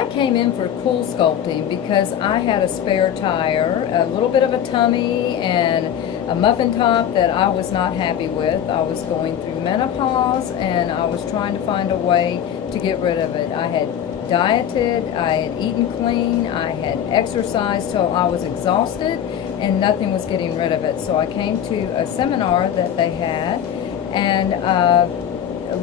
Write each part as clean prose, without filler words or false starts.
I came in for Cool Sculpting because I had a spare tire, a little bit of a tummy, and a muffin top that I was not happy with. I was going through menopause and I was trying to find a way to get rid of it. I had dieted, I had eaten clean, I had exercised till I was exhausted, and nothing was getting rid of it. So I came to a seminar that they had, and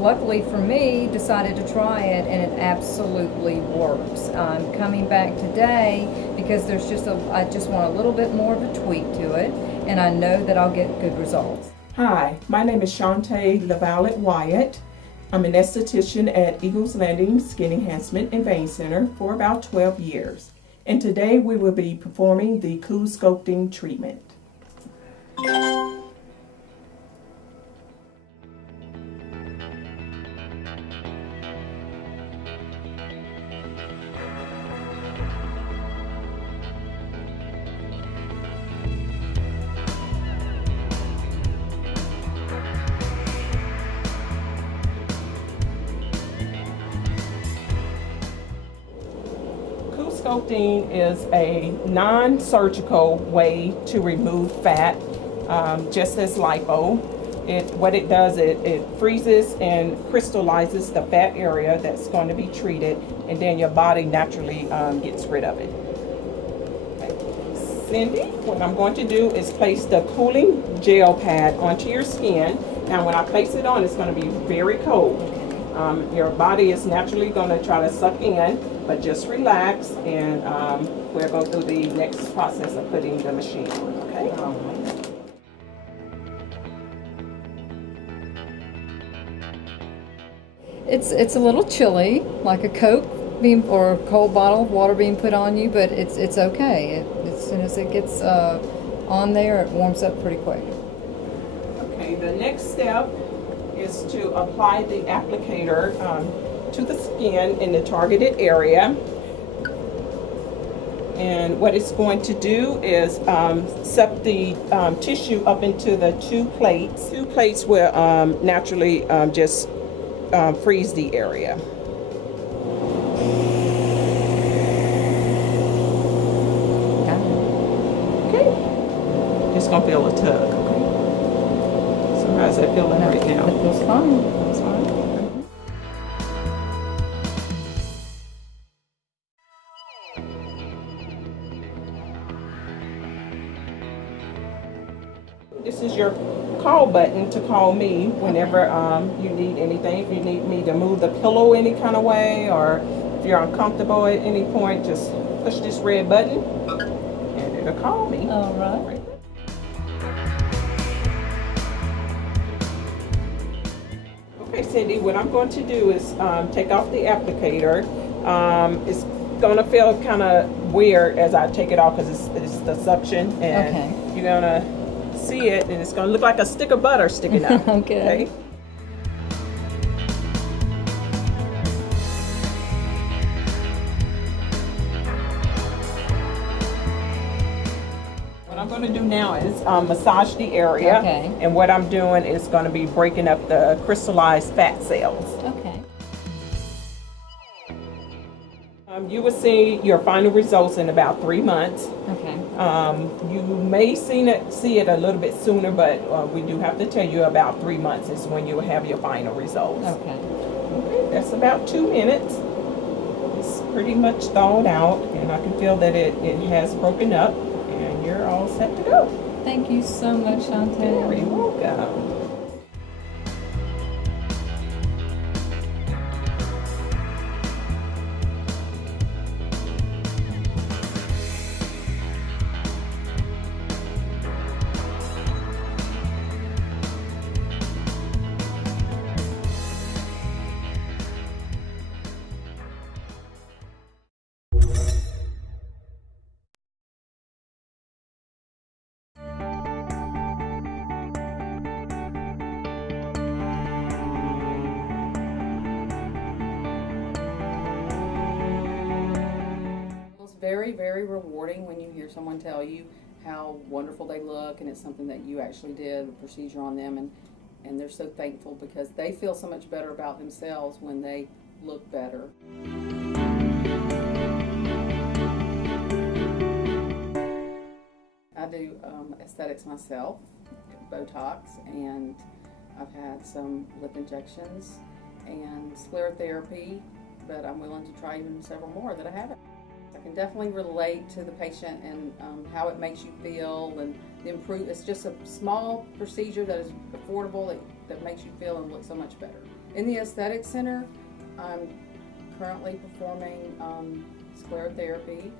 luckily for me, decided to try it, and it absolutely works. I'm coming back today because I just want a little bit more of a tweak to it, and I know that I'll get good results. Hi, my name is Shantae LaVallette Wyatt. I'm an esthetician at Eagles Landing Skin Enhancement and Vein Center for about 12 years. And today we will be performing the Cool Sculpting treatment. Cool Sculpting is a non-surgical way to remove fat, just as lipo. What it does, it freezes and crystallizes the fat area that's going to be treated, and then your body naturally gets rid of it. Okay. Cindy, what I'm going to do is place the cooling gel pad onto your skin. Now when I place it on, it's going to be very cold. Your body is naturally going to try to suck in, but just relax, and we'll go through the next process of putting the machine on, okay? It's a little chilly, like a Coke being or a cold bottle of water being put on you, but it's okay. As soon as it gets on there, it warms up pretty quick. Okay, the next step is to apply the applicator to the skin in the targeted area. And what it's going to do is set the tissue up into the two plates. Two plates will naturally just freeze the area. Okay. Just gonna feel a tug, okay? So how's that feeling right now? It feels fine. That's fine. This is your call button to call me whenever you need anything. If you need me to move the pillow any kind of way, or if you're uncomfortable at any point, just push this red button and it'll call me. All right. Okay, Cindy, what I'm going to do is take off the applicator. It's going to feel kind of weird as I take it off because it's the suction, and Okay. you're going to see it, and it's going to look like a stick of butter sticking out. Okay. What I'm going to do now is massage the area, Okay. and what I'm doing is going to be breaking up the crystallized fat cells. Okay. You will see your final results in about 3 months. Okay. You may see it a little bit sooner, but we do have to tell you about 3 months is when you will have your final results. Okay. Okay, that's about 2 minutes. It's pretty much thawed out, and I can feel that it has broken up, and you're all set to go. Thank you so much, Shantae. Very welcome. Very, very rewarding when you hear someone tell you how wonderful they look, and it's something that you actually did a procedure on them, and they're so thankful because they feel so much better about themselves when they look better. do aesthetics myself, Botox, and I've had some lip injections and sclerotherapy, but I'm willing to try even several more that I haven't. I can definitely relate to the patient and how it makes you feel, and it's just a small procedure that is affordable that makes you feel and look so much better. In the aesthetic center, I'm currently performing sclerotherapy,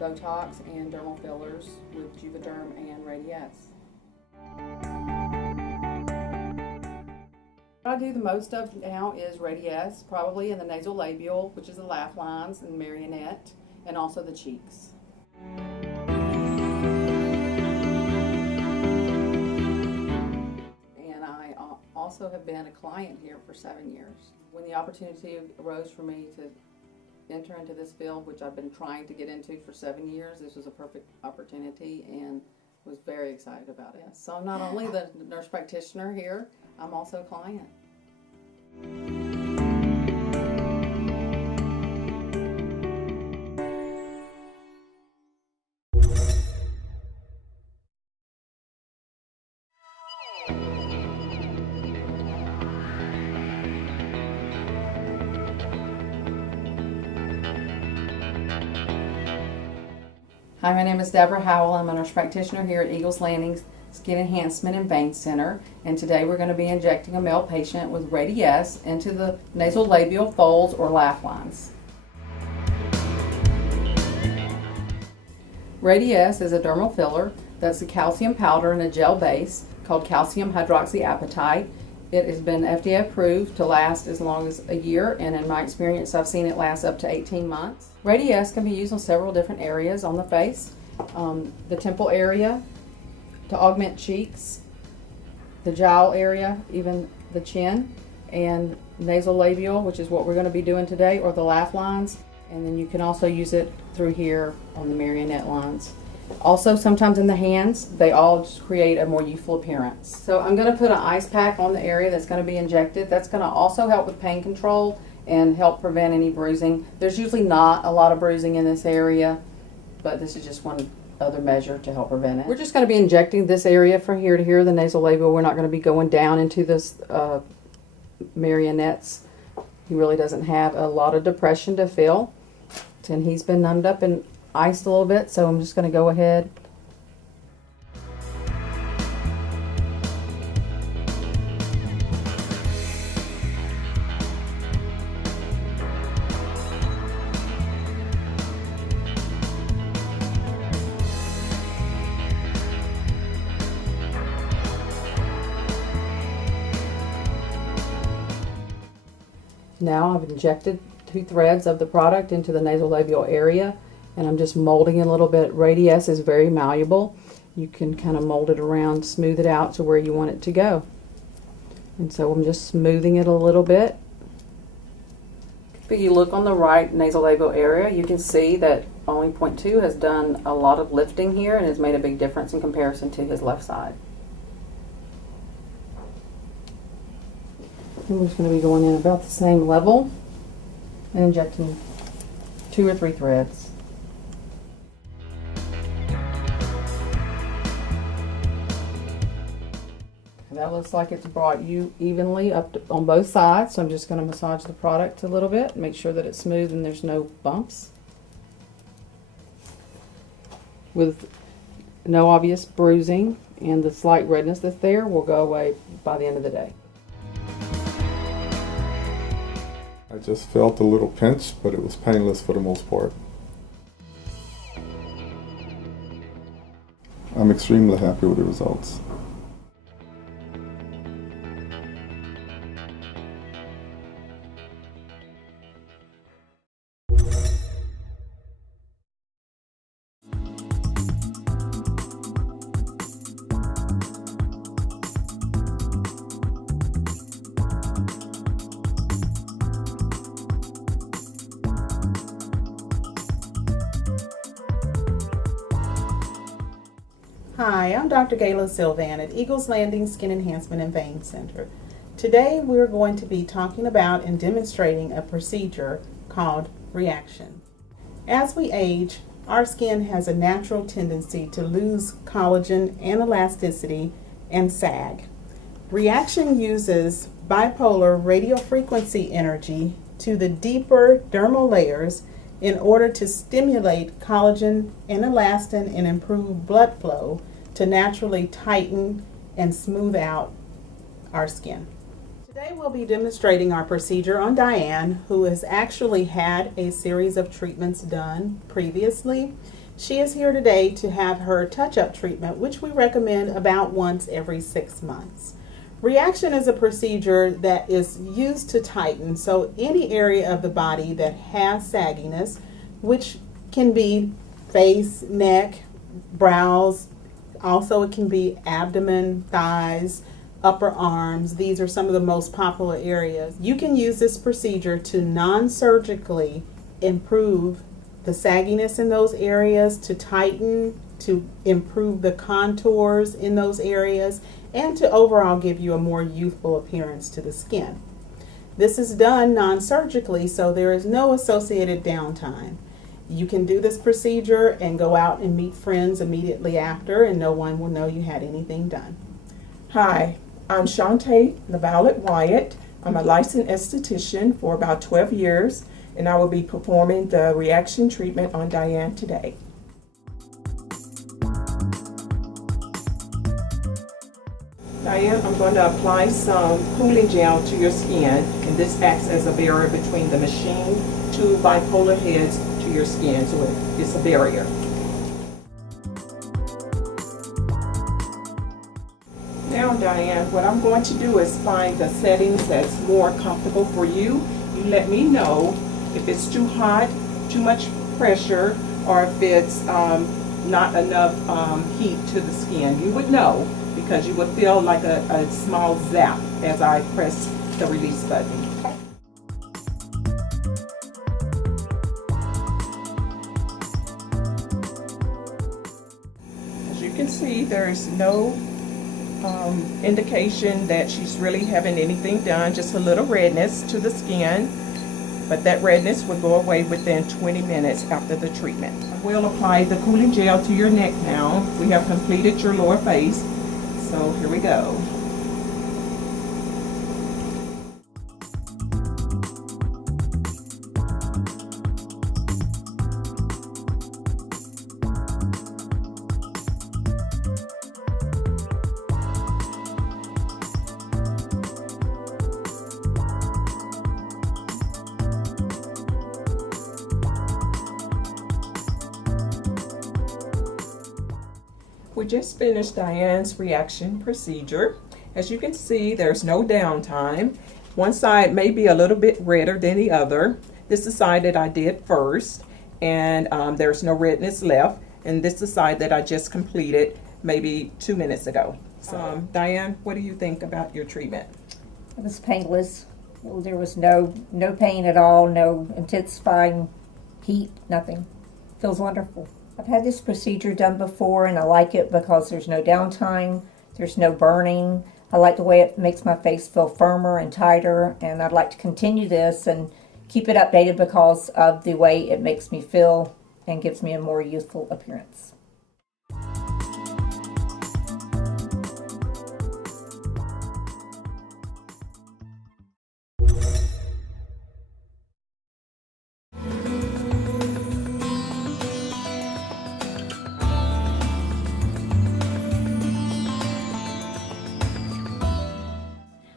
Botox, and dermal fillers with Juvederm and Radiesse. What I do the most of now is Radiesse, probably in the nasolabial, which is the laugh lines, and marionette, and also the cheeks. And I also have been a client here for 7 years. When the opportunity arose for me to enter into this field, which I've been trying to get into for 7 years, this was a perfect opportunity and was very excited about it. So I'm not only the nurse practitioner here, I'm also a client. Hi, my name is Deborah Howell. I'm a nurse practitioner here at Eagles Landing Skin Enhancement and Vein Center, and today we're going to be injecting a male patient with Radiesse into the nasolabial folds or laugh lines. Radiesse is a dermal filler that's a calcium powder in a gel base called calcium hydroxyapatite. It has been FDA approved to last as long as a year, and in my experience I've seen it last up to 18 months. Radiesse can be used on several different areas on the face, the temple area, to augment cheeks, the jowl area, even the chin, and nasolabial, which is what we're going to be doing today, or the laugh lines. And then you can also use it through here on the marionette lines. Also, sometimes in the hands, they all just create a more youthful appearance. So I'm going to put an ice pack on the area that's going to be injected. That's going to also help with pain control and help prevent any bruising. There's usually not a lot of bruising in this area, but this is just one other measure to help prevent it. We're just going to be injecting this area from here to here, the nasolabial. We're not going to be going down into this marionettes. He really doesn't have a lot of depression to feel, and he's been numbed up and iced a little bit, so I'm just going to go ahead. Now I've injected 2 threads of the product into the nasolabial area, and I'm just molding it a little bit. Radiesse is very malleable. You can kind of mold it around, smooth it out to where you want it to go. And so I'm just smoothing it a little bit. If you look on the right nasolabial area, you can see that only 0.2 has done a lot of lifting here and has made a big difference in comparison to his left side. And we're just going to be going in about the same level and injecting 2 or 3 threads. And that looks like it's brought you evenly up on both sides, so I'm just going to massage the product a little bit, make sure that it's smooth and there's no bumps. With no obvious bruising, and the slight redness that's there will go away by the end of the day. I just felt a little pinch, but it was painless for the most part. I'm extremely happy with the results. Hi, I'm Dr. Gayla Sylvan at Eagles Landing Skin Enhancement and Vein Center. Today we're going to be talking about and demonstrating a procedure called reaction. As we age, Our skin has a natural tendency to lose collagen and elasticity and sag. Reaction uses bipolar radiofrequency energy to the deeper dermal layers in order to stimulate collagen and elastin and improve blood flow to naturally tighten and smooth out our skin. Today we'll be demonstrating our procedure on Diane, who has actually had a series of treatments done previously. She is here today to have her touch-up treatment, which we recommend about once every 6 months. Reaction is a procedure that is used to tighten, so any area of the body that has sagginess, which can be face, neck, brows, also it can be abdomen, thighs, upper arms. These are some of the most popular areas. You can use this procedure to non-surgically improve the sagginess in those areas, to tighten, to improve the contours in those areas, and to overall give you a more youthful appearance to the skin. This is done non-surgically, so there is no associated downtime. You can do this procedure and go out and meet friends immediately after, and no one will know you had anything done. Hi, I'm Shantae LaVallette Wyatt. I'm a licensed esthetician for about 12 years, and I will be performing the reaction treatment on Diane today. Diane, I'm going to apply some cooling gel to your skin, and this acts as a barrier between the machine two bipolar heads to your skin, so it's a barrier. Now, Diane, what I'm going to do is find the settings that's more comfortable for you. You let me know if it's too hot, too much pressure, or if it's not enough heat to the skin. You would know because you would feel like a small zap as I press the release button. As you can see, there's no indication that she's really having anything done, just a little redness to the skin, but that redness will go away within 20 minutes after the treatment. We'll apply the cooling gel to your neck now. We have completed your lower face, so here we go. We just finished Diane's reaction procedure. As you can see, there's no downtime. One side may be a little bit redder than the other. This is the side that I did first, and there's no redness left. And this is the side that I just completed maybe 2 minutes ago. So, Diane, what do you think about your treatment? It was painless. There was no pain at all, no intensifying heat, nothing. Feels wonderful. I've had this procedure done before and I like it because there's no downtime, there's no burning. I like the way it makes my face feel firmer and tighter, and I'd like to continue this and keep it updated because of the way it makes me feel and gives me a more youthful appearance.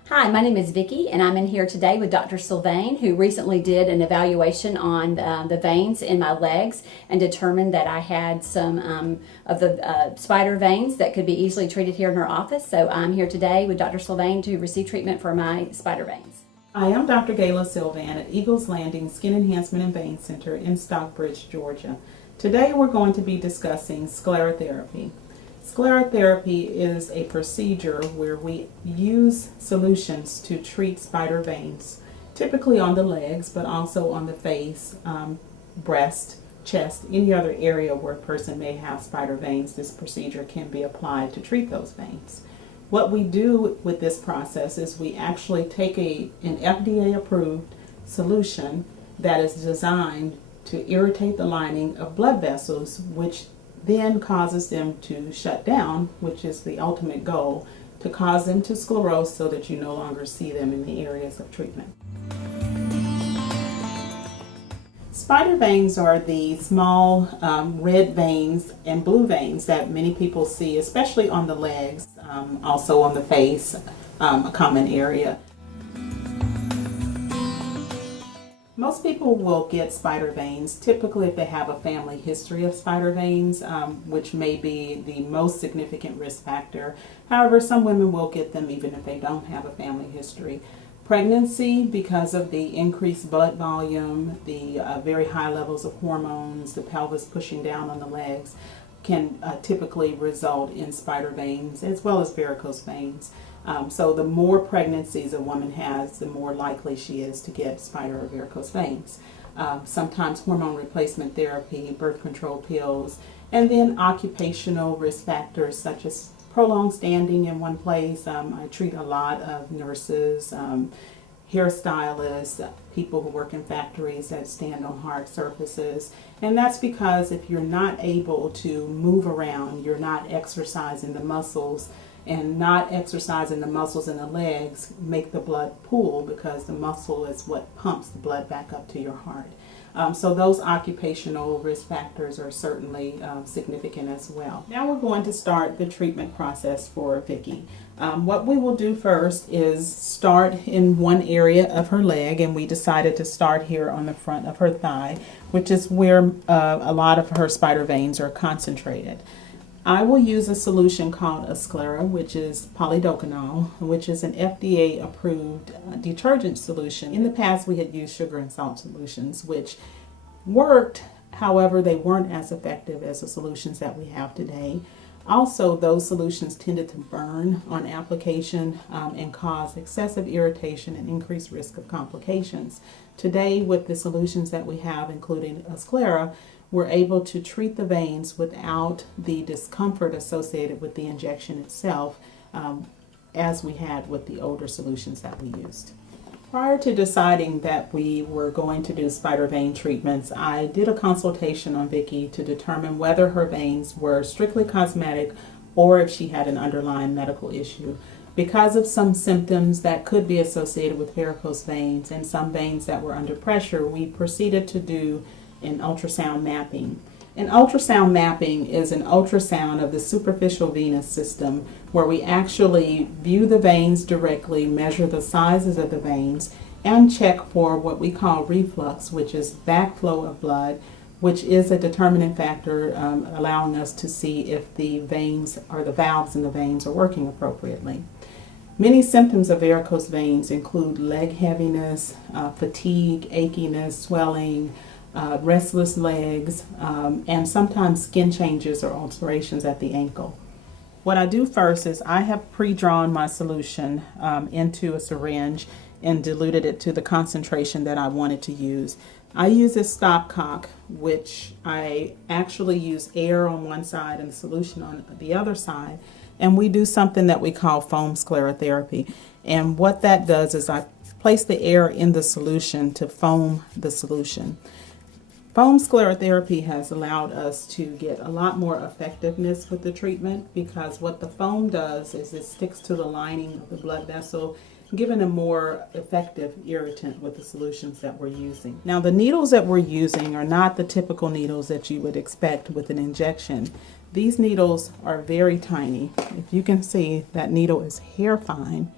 Hi, my name is Vicki, and I'm in here today with Dr. Sylvain, who recently did an evaluation on the veins in my legs and determined that I had some of the spider veins that could be easily treated here in her office. So I'm here today with Dr. Sylvain to receive treatment for my spider veins. I am Dr. Gayla Sylvan at Eagles Landing Skin Enhancement and Vein Center in Stockbridge, Georgia. Today we're going to be discussing sclerotherapy. Sclerotherapy is a procedure where we use solutions to treat spider veins, typically on the legs, but also on the face, breast, chest, any other area where a person may have spider veins. This procedure can be applied to treat those veins. What we do with this process is we actually take an FDA-approved solution that is designed to irritate the lining of blood vessels, which then causes them to shut down, which is the ultimate goal, to cause them to sclerose so that you no longer see them in the areas of treatment. Spider veins are the small red veins and blue veins that many people see, especially on the legs, also on the face, a common area. Most people will get spider veins, typically if they have a family history of spider veins, which may be the most significant risk factor. However, some women will get them even if they don't have a family history. Pregnancy, because of the increased blood volume, the very high levels of hormones, the pelvis pushing down on the legs, can typically result in spider veins as well as varicose veins. So the more pregnancies a woman has, the more likely she is to get spider or varicose veins. Sometimes hormone replacement therapy, birth control pills, and then occupational risk factors such as prolonged standing in one place. I treat a lot of nurses, hairstylists, people who work in factories that stand on hard surfaces. And that's because if you're not able to move around, you're not exercising the muscles, and not exercising the muscles in the legs make the blood pool, because the muscle is what pumps the blood back up to your heart. So those occupational risk factors are certainly significant as well. Now we're going to start the treatment process for Vicki. What we will do first is start in one area of her leg, and we decided to start here on the front of her thigh, which is where a lot of her spider veins are concentrated. I will use a solution called Asclera, which is polydocanol, which is an FDA-approved detergent solution. In the past, we had used sugar and salt solutions, which worked. However, they weren't as effective as the solutions that we have today. Also, those solutions tended to burn on application and cause excessive irritation and increased risk of complications. Today, with the solutions that we have, including Asclera, we're able to treat the veins without the discomfort associated with the injection itself, as we had with the older solutions that we used. Prior to deciding that we were going to do spider vein treatments, I did a consultation on Vicki to determine whether her veins were strictly cosmetic or if she had an underlying medical issue. Because of some symptoms that could be associated with varicose veins and some veins that were under pressure, we proceeded to do an ultrasound mapping. An ultrasound mapping is an ultrasound of the superficial venous system where we actually view the veins directly, measure the sizes of the veins, and check for what we call reflux, which is backflow of blood, which is a determining factor allowing us to see if the veins or the valves in the veins are working appropriately. Many symptoms of varicose veins include leg heaviness, fatigue, achiness, swelling, restless legs, and sometimes skin changes or ulcerations at the ankle. What I do first is I have pre-drawn my solution into a syringe and diluted it to the concentration that I wanted to use. I use a stopcock, which I actually use air on one side and the solution on the other side, and we do something that we call foam sclerotherapy. And what that does is I place the air in the solution to foam the solution. Foam sclerotherapy has allowed us to get a lot more effectiveness with the treatment, because what the foam does is it sticks to the lining of the blood vessel, giving a more effective irritant with the solutions that we're using. Now, the needles that we're using are not the typical needles that you would expect with an injection. These needles are very tiny. If you can see, that needle is hair fine.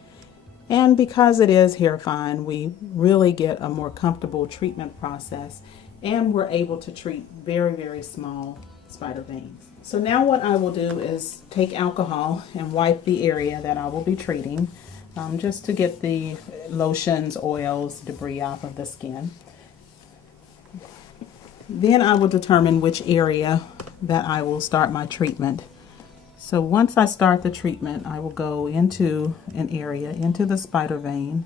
And because it is hair fine, we really get a more comfortable treatment process, and we're able to treat very, very small spider veins. So now what I will do is take alcohol and wipe the area that I will be treating, just to get the lotions, oils, debris out of the skin. Then I will determine which area that I will start my treatment. So once I start the treatment, I will go into an area, into the spider vein,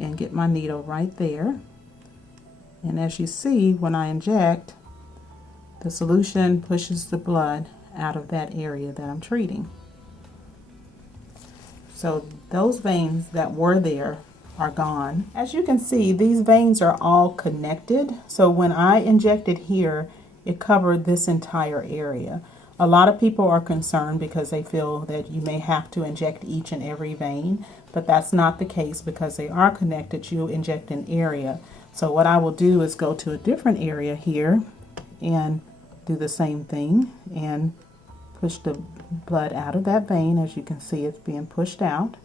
and get my needle right there. And as you see, when I inject, the solution pushes the blood out of that area that I'm treating. So those veins that were there are gone. As you can see, these veins are all connected. So when I injected here, it covered this entire area. A lot of people are concerned because they feel that you may have to inject each and every vein, but that's not the case because they are connected. You inject an area. So what I will do is go to a different area here and do the same thing and push the blood out of that vein. As you can see, it's being pushed out.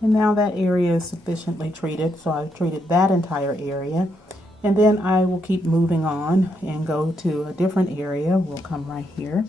And now that area is sufficiently treated, so I've treated that entire area. And then I will keep moving on and go to a different area. We'll come right here.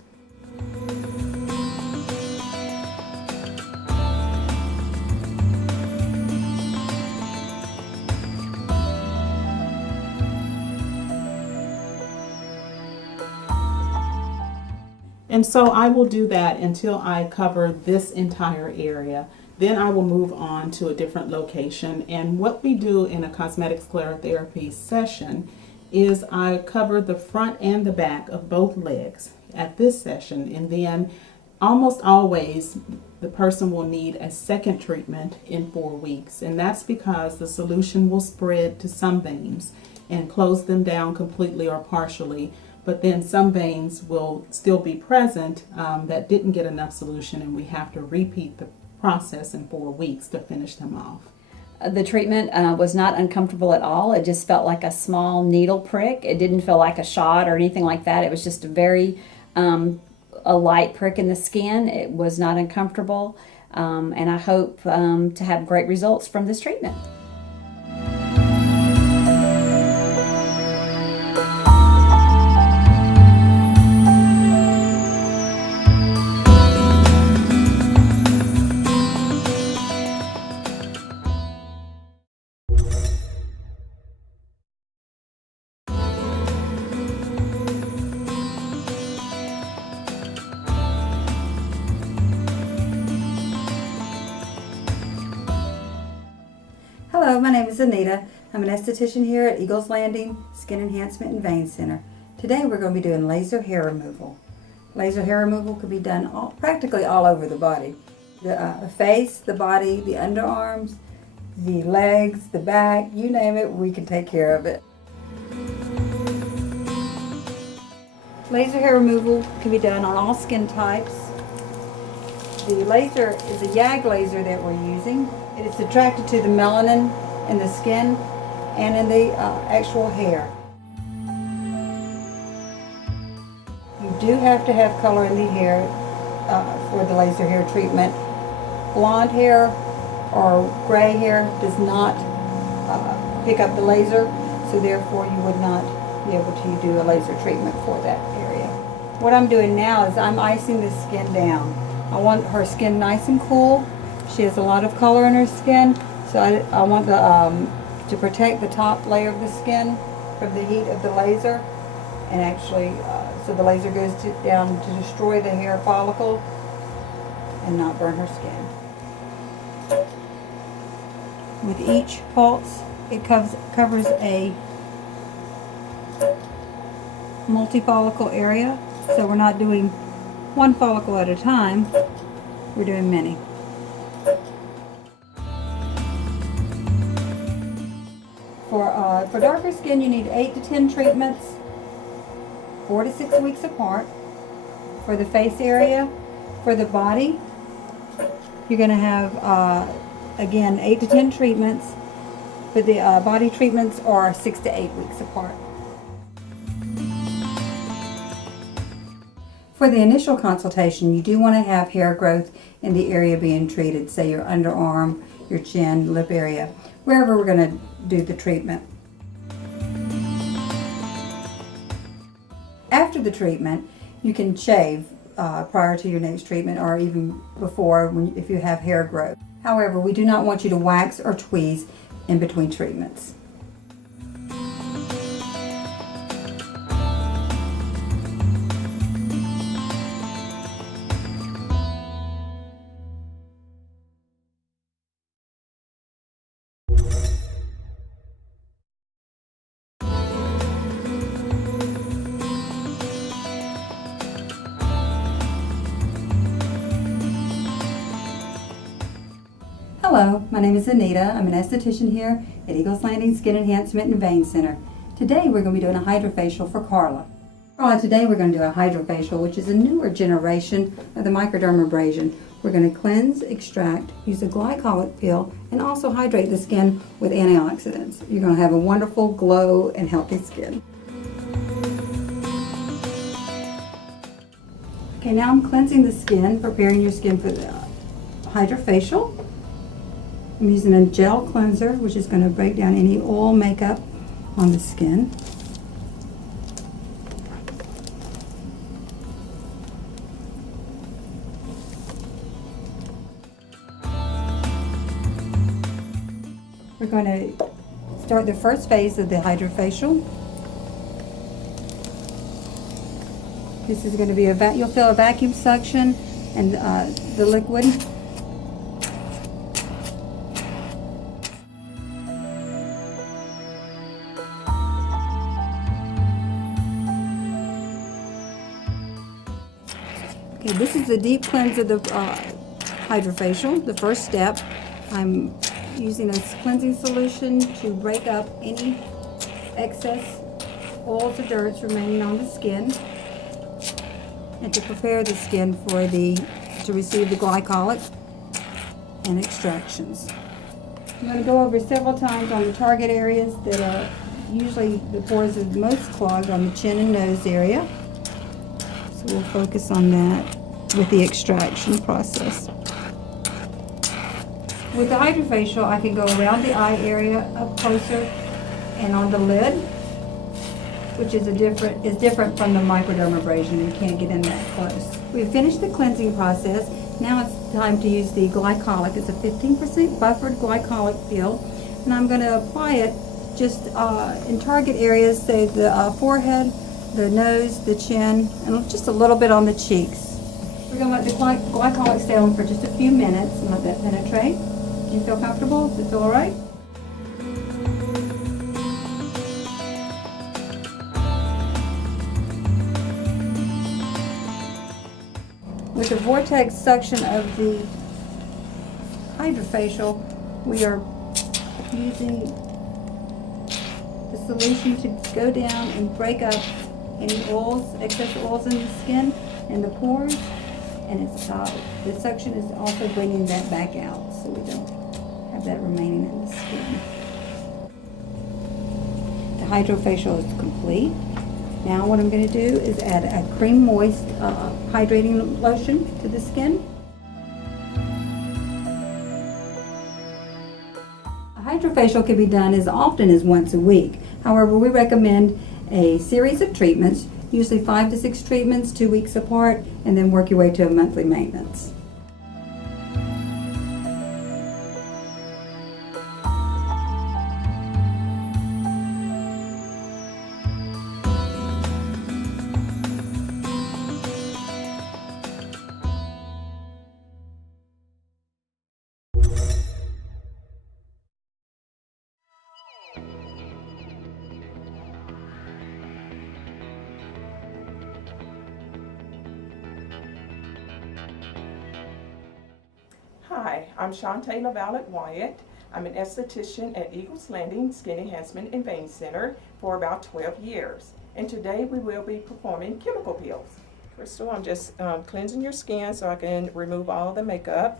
And so I will do that until I cover this entire area. Then I will move on to a different location. And what we do in a cosmetic sclerotherapy session is I cover the front and the back of both legs at this session. And then almost always the person will need a second treatment in 4 weeks. And that's because the solution will spread to some veins and close them down completely or partially. But then some veins will still be present that didn't get enough solution, and we have to repeat the process in 4 weeks to finish them off. The treatment was not uncomfortable at all. It just felt like a small needle prick. It didn't feel like a shot or anything like that. It was just a light prick in the skin. It was not uncomfortable, and I hope to have great results from this treatment. Hello, my name is Anita. I'm an esthetician here at Eagles Landing Skin Enhancement and Vein Center. Today we're going to be doing laser hair removal. Laser hair removal can be done practically all over the body. The face, the body, the underarms, the legs, the back, you name it, we can take care of it. Laser hair removal can be done on all skin types. The laser is a YAG laser that we're using. It is attracted to the melanin in the skin and in the actual hair. You do have to have color in the hair for the laser hair treatment. Blonde hair or gray hair does not pick up the laser, so therefore you would not be able to do a laser treatment for that area. What I'm doing now is I'm icing the skin down. I want her skin nice and cool. She has a lot of color in her skin, so I want to protect the top layer of the skin from the heat of the laser, and actually so the laser goes down to destroy the hair follicle and not burn her skin. With each pulse, it covers a multi-follicle area, so we're not doing one follicle at a time, we're doing many. For darker skin, you need 8 to 10 treatments, 4 to 6 weeks apart. For the face area, for the body, you're going to have, again, 8 to 10 treatments, but the body treatments are 6 to 8 weeks apart. For the initial consultation, you do want to have hair growth in the area being treated, say your underarm, your chin, lip area, wherever we're going to do the treatment. After the treatment, you can shave prior to your next treatment or even before if you have hair growth. However, we do not want you to wax or tweeze in between treatments. Hello, my name is Anita. I'm an esthetician here at Eagles Landing Skin Enhancement and Vein Center. Today we're going to be doing a hydrofacial for Carla. Carla, today we're going to do a hydrofacial, which is a newer generation of the microdermabrasion. We're going to cleanse, extract, use a glycolic peel, and also hydrate the skin with antioxidants. You're going to have a wonderful glow and healthy skin. Okay, now I'm cleansing the skin, preparing your skin for the hydrofacial. I'm using a gel cleanser, which is going to break down any oil makeup on the skin. We're going to start the first phase of the hydrofacial. This is going to be you'll feel a vacuum suction and the liquid. Okay, this is the deep cleanse of the hydrofacial, the first step. I'm using a cleansing solution to break up any excess oils or dirts remaining on the skin and to prepare the skin for to receive the glycolic and extractions. I'm going to go over several times on the target areas that are usually the pores are most clogged on the chin and nose area. So we'll focus on that with the extraction process. With the hydrofacial, I can go around the eye area, up closer, and on the lid, which is different from the microdermabrasion. You can't get in that close. We've finished the cleansing process. Now it's time to use the glycolic. It's a 15% buffered glycolic peel, and I'm going to apply it just in target areas, say the forehead, the nose, the chin, and just a little bit on the cheeks. We're going to let the glycolic stay on for just a few minutes and let that penetrate. Do you feel comfortable? Does it feel all right? With the vortex suction of the hydrofacial, we are using the solution to go down and break up any oils, excess oils in the skin and the pores, and the suction is also bringing that back out so we don't have that remaining in the skin. The hydrofacial is complete. Now what I'm going to do is add a cream moist hydrating lotion to the skin. A hydrofacial can be done as often as once a week. However, we recommend a series of treatments, usually 5 to 6 treatments, 2 weeks apart, and then work your way to a monthly maintenance. Hi, I'm Shantae LaValle Wyatt. I'm an esthetician at Eagles Landing Skin Enhancement and Vein Center for about 12 years. And today we will be performing chemical peels. Crystal, I'm just cleansing your skin so I can remove all the makeup.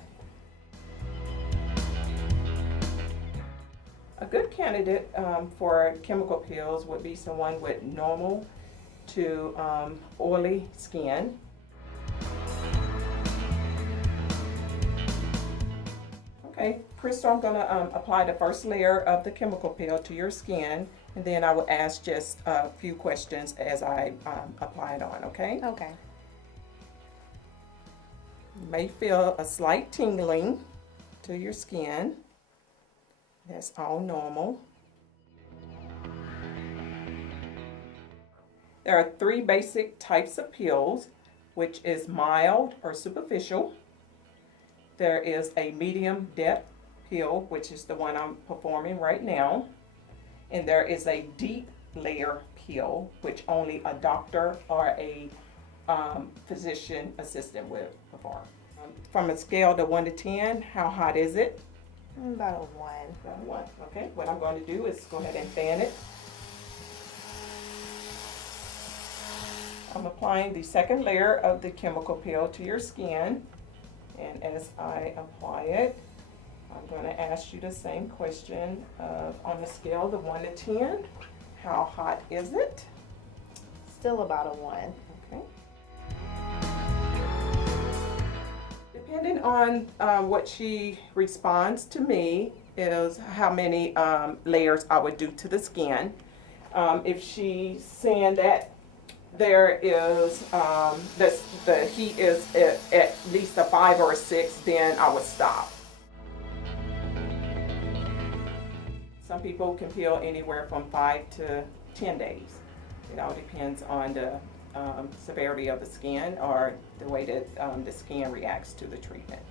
A good candidate for chemical peels would be someone with normal to oily skin. Okay, Crystal, I'm going to apply the first layer of the chemical peel to your skin, and then I will ask just a few questions as I apply it on, okay? Okay. You may feel a slight tingling to your skin. That's all normal. There are 3 basic types of peels, which is mild or superficial. There is a medium depth peel, which is the one I'm performing right now. And there is a deep layer peel, which only a doctor or a physician assistant would perform. From a scale of 1 to 10, how hot is it? About a 1. About 1. Okay, what I'm going to do is go ahead and fan it. I'm applying the second layer of the chemical peel to your skin. And as I apply it, I'm going to ask you the same question of, on a scale of 1 to 10, how hot is it? Still about a 1. Okay. Depending on what she responds to me is how many layers I would do to the skin. If she's saying that there is the heat is at least a 5 or a 6, then I would stop. Some people can peel anywhere from 5 to 10 days. It all depends on the severity of the skin or the way that the skin reacts to the treatment.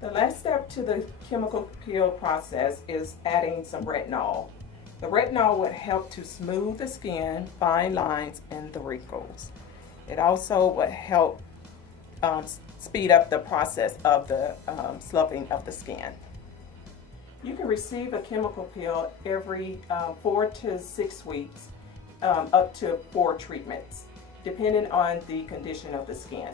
The last step to the chemical peel process is adding some retinol. The retinol would help to smooth the skin, fine lines, and the wrinkles. It also would help speed up the process of the sloughing of the skin. You can receive a chemical peel every 4 to 6 weeks, up to 4 treatments, depending on the condition of the skin.